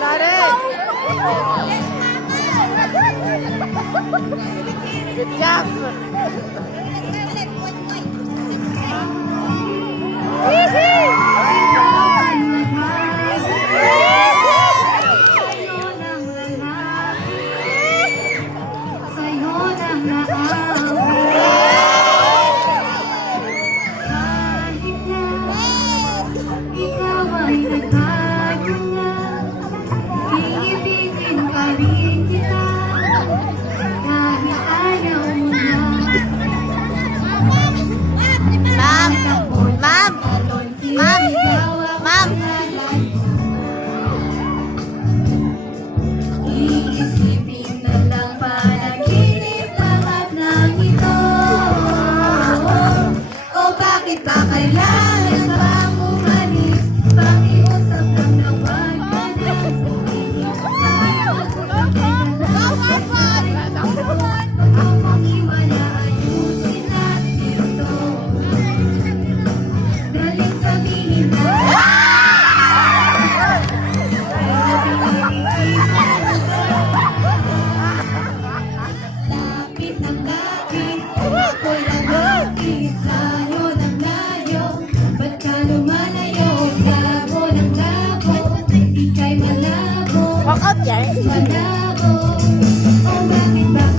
Got it. Good job. Kailangan bang umalis? Pakiusap ng nawag ka na. Mag-iwala, ayusin natin ito. Daling sabihin na lapit ng lapit, ako'y lumapit. Layo ng layo, ba't ka lumalayo? Labo ng labo, ika'y malabo. Walk out, guys. Malabo, o bakit ba